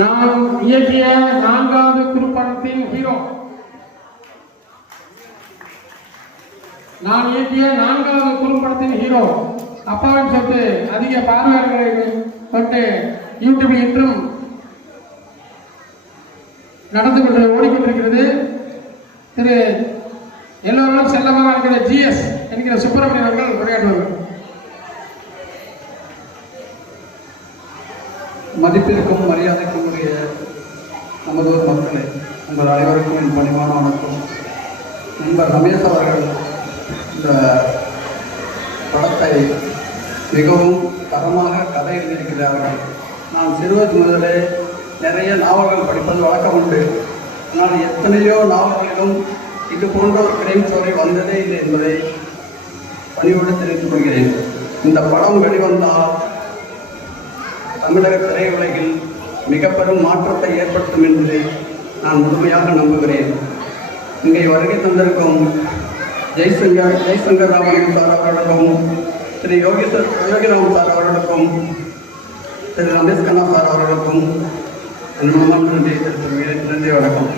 நான் இயக்கிய 4வது குறும்படத்தின் ஹீரோ. நான் இயக்கிய 4வது குறும்படத்தின் ஹீரோ. அப்பாவின் சொத்து அதிக பார்வையாளர்களை கொண்டு யூடியூபில் இன்றும் நடந்து கொண்டு ஓடிக்கொண்டிருக்கிறது. திரு எல்லோரும் செல்லமாக இருக்கிற GS என்கிற சுப்பிரமணியன் அவர்கள் உரையாற்றுவார்கள். மதிப்பிற்கும் மரியாதைக்கும் உரிய நமது ஊர் மக்களே, உங்கள் அனைவருக்கும் என் பணிவான வணக்கம். நண்பர் ரமேஷ் அவர்கள் இந்த படத்தை மிகவும் தரமாக கதை எழுதியிருக்கிறார்கள். நான் சிறுவயது முதலே நிறைய நாவல்கள் படிப்பது வழக்கம் உண்டு. ஆனால் எத்தனையோ நாவல்களிலும் இது போன்ற ஒரு கிரைம் ஸ்டோரி வந்ததே இல்லை என்பதை பணிவோடு தெரிவித்துக் கொள்கிறேன். இந்த படம் வெளிவந்தால் தமிழக திரையுலகில் மிக பெரும் மாற்றத்தை ஏற்படுத்தும் என்பதை நான் முழுமையாக நம்புகிறேன். இங்கே வருகை தந்திருக்கும் ஜெய்சங்கர் ராமன் சார் அவர்களுக்கும், திரு யோகிராம் சார் அவர்களுக்கும், திரு ரமேஷ் கண்ணா சார் அவர்களுக்கும் நன்றி தெரிவித்துக் கொள்கிறேன். நன்றி, வணக்கம்.